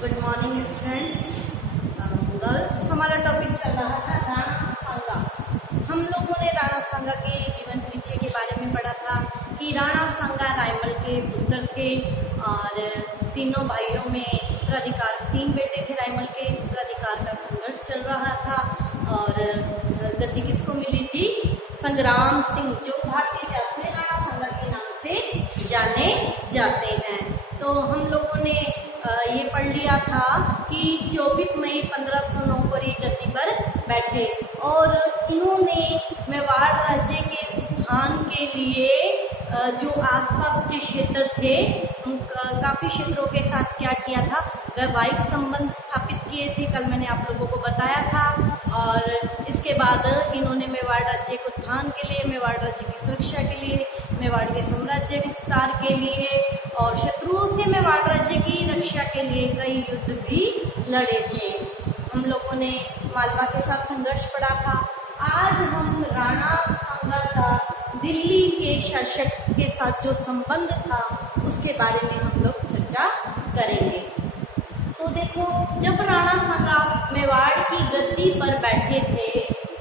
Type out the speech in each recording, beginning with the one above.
Good morning students, girls. हमारा topic चल रहा था राणा सांगा। हम लोगों ने राणा सांगा के जीवन परिचय के बारे में पढ़ा था कि राणा सांगा रायमल के पुत्र थे और तीनों भाइयों में उत्तराधिकार, 3 बेटे थे रायमल के। उत्तराधिकार का संघर्ष चल रहा था और गद्दी किसको मिली थी? संग्राम सिंह, जो भारतीय इतिहास में राणा सांगा के नाम से जाने जाते हैं। तो हम लोगों ने ये पढ़ लिया था कि 24 मई 1509 को ये गद्दी पर बैठे और इन्होंने मेवाड़ राज्य के उत्थान के लिए जो आसपास के क्षेत्र थे काफ़ी क्षेत्रों के साथ क्या किया था? वैवाहिक संबंध स्थापित किए थे। कल मैंने आप लोगों को बताया था। और इसके बाद इन्होंने मेवाड़ राज्य के उत्थान के लिए, मेवाड़ राज्य की सुरक्षा के लिए, मेवाड़ के साम्राज्य विस्तार के लिए और शत्रुओं से मेवाड़ राज्य की रक्षा के लिए कई युद्ध भी लड़े थे। हम लोगों ने मालवा के साथ संघर्ष पढ़ा था। आज हम राणा सांगा का दिल्ली के शासक के साथ जो संबंध था उसके बारे में हम लोग चर्चा करेंगे। तो देखो, जब राणा सांगा मेवाड़ की गद्दी पर बैठे थे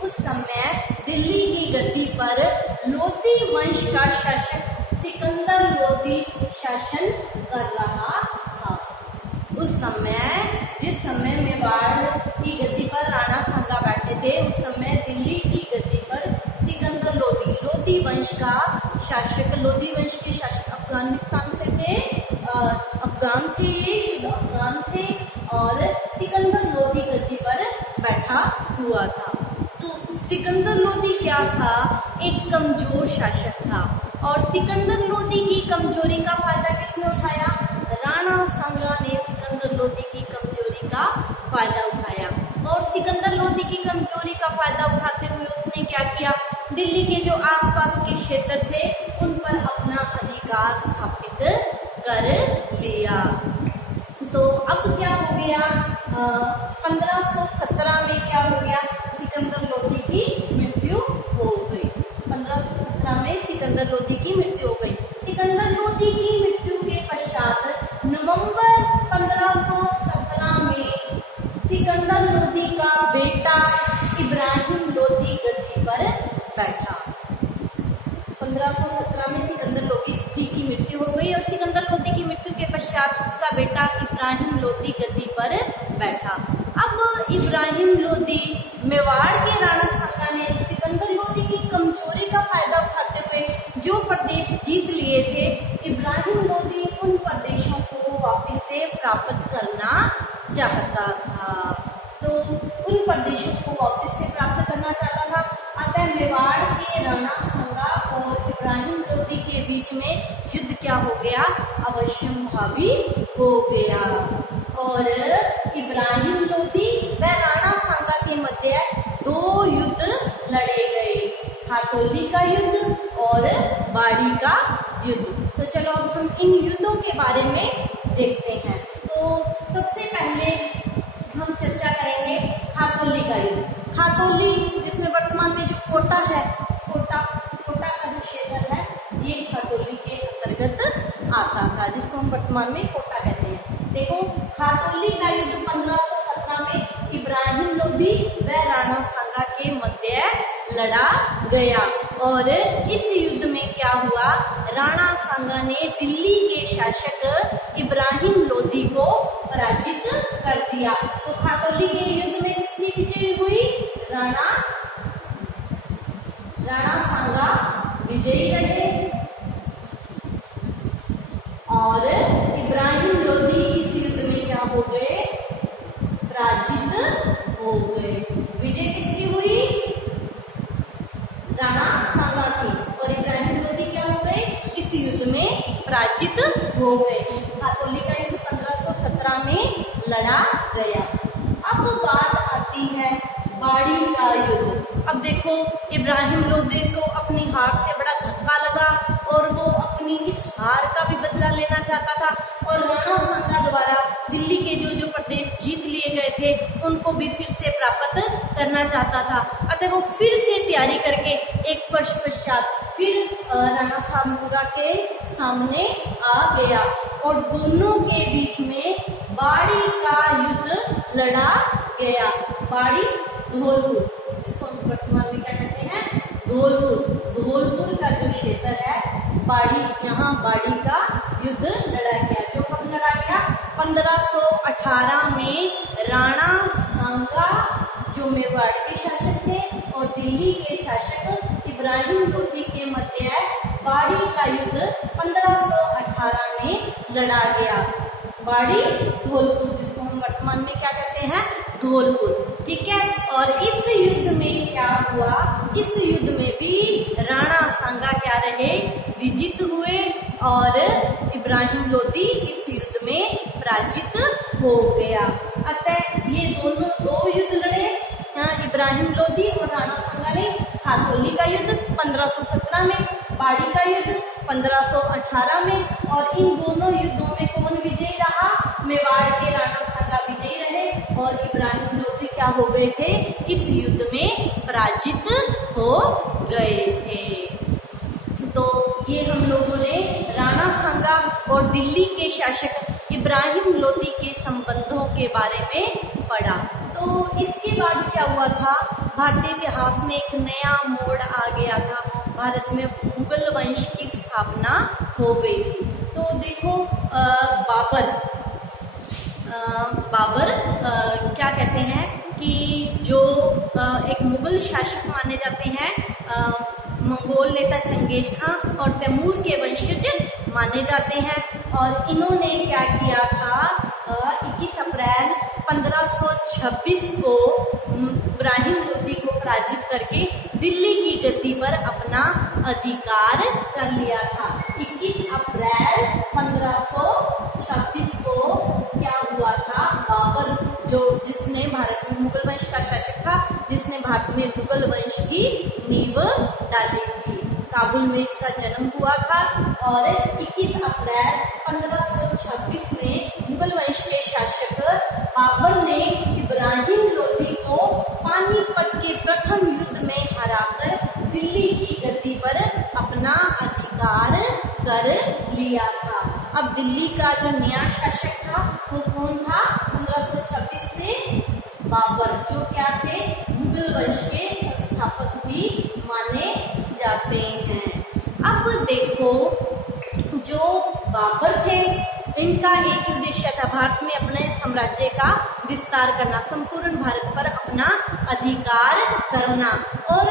उस समय दिल्ली की गद्दी पर लोधी वंश का शासक सिकंदर लोधी शासन कर रहा था। उस समय, जिस समय मेवाड़ की गद्दी पर राणा सांगा बैठे थे, उस समय दिल्ली की गद्दी पर सिकंदर लोधी वंश का शासक, लोधी वंश के शासक अफगानिस्तान से थे, अफगान थे, ये शुद्ध अफगान थे और सिकंदर लोधी गद्दी पर बैठा हुआ था। तो सिकंदर लोधी क्या था? एक कमजोर शासक था और सिकंदर लोधी की कमजोरी का फायदा किसने उठाया? राणा सांगा ने सिकंदर लोधी की कमजोरी का फायदा उठाया और सिकंदर लोधी की कमजोरी का फायदा उठाते हुए उसने क्या किया? दिल्ली के जो आसपास के क्षेत्र थे उन पर अपना अधिकार स्थापित कर लिया। तो अब क्या हो गया? 1517 में क्या हो गया? सिकंदर लोधी की मृत्यु हो गई। 1517 में सिकंदर लोधी की मृत्यु हो गई। सिकंदर लोधी की मृत्यु के पश्चात नवंबर 1517 में सिकंदर लोधी का बेटा इब्राहिम लोधी गद्दी पर बैठा। 1517 में सिकंदर लोधी की मृत्यु हो गई और सिकंदर लोधी की मृत्यु के पश्चात उसका बेटा इब्राहिम लोधी गद्दी पर बैठा। अब इब्राहिम लोधी, मेवाड़ के राणा सांगा ने सिकंदर लोधी की कमजोरी का फायदा उठाते हुए जो प्रदेश जीत लिए थे, इब्राहिम लोधी उन प्रदेशों को वापस से प्राप्त करना चाहता था। तो उन प्रदेशों को वापस से प्राप्त करना चाहता था। अतः मेवाड़ के राणा सांगा और इब्राहिम लोधी के बीच में युद्ध क्या हो गया? अवश्यंभावी हो गया और इब्राहिम लोधी व राणा सांगा के मध्य 2 युद्ध लड़े गए, खातौली का युद्ध और बाड़ी का युद्ध। तो चलो अब हम इन युद्धों के बारे में देखते हैं। तो सबसे पहले हम चर्चा करेंगे खातौली का युद्ध। खातौली, जिसमें वर्तमान में जो कोटा है, कोटा का जो क्षेत्र है, ये खातौली के अंतर्गत आता था, जिसको हम वर्तमान में कोटा कहते हैं। देखो, खातौली का युद्ध 1517 में इब्राहिम लोधी व राणा सांगा के मध्य लड़ा गया और इस युद्ध में क्या हुआ? राणा सांगा ने दिल्ली के शासक इब्राहिम लोधी को पराजित कर दिया। तो खातौली के युद्ध में किसकी विजय हुई? राणा सांगा विजयी रहे और इब्राहिम लोधी इस युद्ध में क्या हो गए? पराजित हो गए। विजय किसकी हुई? राणा सांगा की और इब्राहिम लोधी क्या हो गए? इस युद्ध में पराजित हो गए। खातौली का युद्ध 1517 में लड़ा गया। अब बात आती है बाड़ी का युद्ध। अब देखो, इब्राहिम लोधी को अपनी हार से बड़ा धक्का लगा और वो अपनी इस हार का भी बदला लेना चाहता था और राणा सांगा द्वारा दिल्ली के जो प्रदेश जीत लिए गए थे उनको भी फिर से प्राप्त करना चाहता था। अतः वो फिर से तैयारी करके 1 वर्ष पश्चात फिर राणा सांगा के सामने आ गया और दोनों के बीच में बाड़ी का युद्ध लड़ा गया। बाड़ी धौलपुर, इसको हम वर्तमान में क्या कहते हैं? धौलपुर। धौलपुर का जो क्षेत्र है बाड़ी, यहाँ बाड़ी का युद्ध लड़ा गया। जो कब लड़ा गया? 1518 में राणा सांगा जो मेवाड़ के शासक थे और दिल्ली के शासक इब्राहिम लोदी के मध्य बाड़ी का युद्ध 1518 में लड़ा गया। बाड़ी धौलपुर, जिसको हम वर्तमान में क्या कहते हैं? धौलपुर, ठीक है। और इस युद्ध में क्या हुआ? इस युद्ध में भी राणा सांगा क्या रहे? विजित हुए और इब्राहिम लोदी इस युद्ध में पराजित हो गया। अतः ये दोनों दो युद्ध लड़े, इब्राहिम लोदी और राणा सांगा ने। खातौली का युद्ध 1517 में, बाड़ी का युद्ध 1518 में। और इन दोनों युद्धों में कौन विजयी रहा? मेवाड़ के राणा सांगा विजयी रहे और इब्राहिम लोदी क्या हो गए थे? इस युद्ध में पराजित हो गए थे। तो ये हम लोगों ने राणा सांगा और दिल्ली के शासक इब्राहिम लोदी के संबंधों के बारे में पढ़ा। तो इसके बाद क्या हुआ था? भारतीय इतिहास में एक नया मोड़ आ गया था। भारत में मुगल वंश की स्थापना हो गई थी। तो देखो बाबर क्या कहते हैं कि जो एक मुगल शासक माने जाते हैं, मंगोल नेता चंगेज खां और तैमूर के वंशज माने जाते हैं। और इन्होंने क्या किया था? 21 अप्रैल 1526 को इब्राहिम लोदी को पराजित करके दिल्ली की गद्दी पर अपना अधिकार कर लिया था। 21 अप्रैल 1526 को क्या हुआ था? बाबर जिसने भारत में मुगल वंश का शासक था, जिसने भारत में मुगल वंश की नींव डाली थी। काबुल में इसका जन्म हुआ था और 21 अप्रैल 1526 में मुगल वंश के शासक बाबर ने इब्राहिम लोदी को पानीपत के प्रथम युद्ध में हराकर दिल्ली की गद्दी पर अपना अधिकार कर लिया था। अब दिल्ली का जो नया शासक था वो कौन था? 1526 से बाबर, जो क्या थे? मुगल वंश के संस्थापक भी माने जाते हैं। अब देखो, जो बाबर थे इनका एक उद्देश्य था भारत में अपने साम्राज्य का विस्तार करना, संपूर्ण भारत पर अपना अधिकार करना। और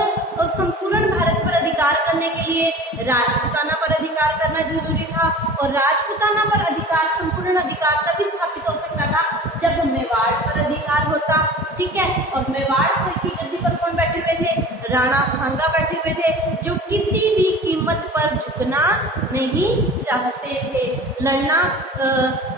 संपूर्ण भारत पर अधिकार करने के लिए राजपूताना पर अधिकार करना जरूरी था। और राजपूताना पर अधिकार, संपूर्ण अधिकार तभी स्थापित हो सकता था जब मेवाड़ पर अधिकार होता, ठीक है। और मेवाड़ की गद्दी पर कौन बैठे हुए थे? राणा सांगा बैठे हुए थे, जो किसी भी कीमत पर झुकना नहीं चाहते थे। लड़ना,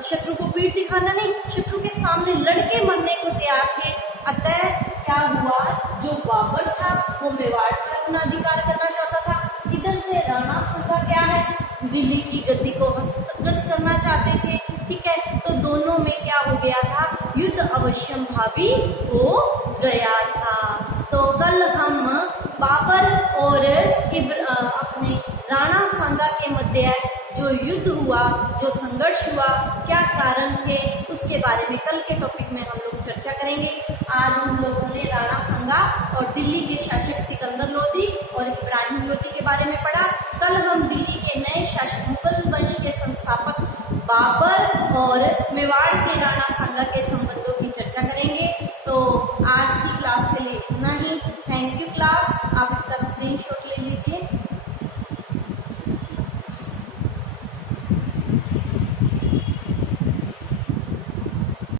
शत्रु को पीठ दिखाना नहीं, शत्रु के सामने लड़के मरने को तैयार थे। अतः क्या हुआ? जो बाबर था वो मेवाड़ पर अपना अधिकार करना चाहता था। इधर से राणा सांगा क्या है? दिल्ली की गद्दी को हस्तगत करना चाहते थे, ठीक है। तो दोनों में क्या हो गया था? युद्ध अवश्यंभावी हो गया था। तो कल हम बाबर और अपने राणा सांगा के मध्य जो युद्ध हुआ, जो संघर्ष हुआ, क्या कारण थे, उसके बारे में कल के टॉपिक में हम लोग चर्चा करेंगे। आज हम लोगों ने राणा सांगा और दिल्ली के शासक सिकंदर लोदी और इब्राहिम लोदी के बारे में पढ़ा। कल हम दिल्ली के नए शासक मुगल वंश के संस्थापक बाबर और मेवाड़ के राणा सांगा के संबंधों की चर्चा करेंगे। तो आज की क्लास के लिए इतना ही। Thank you class. आप इसका स्क्रीनशॉट ले लीजिए।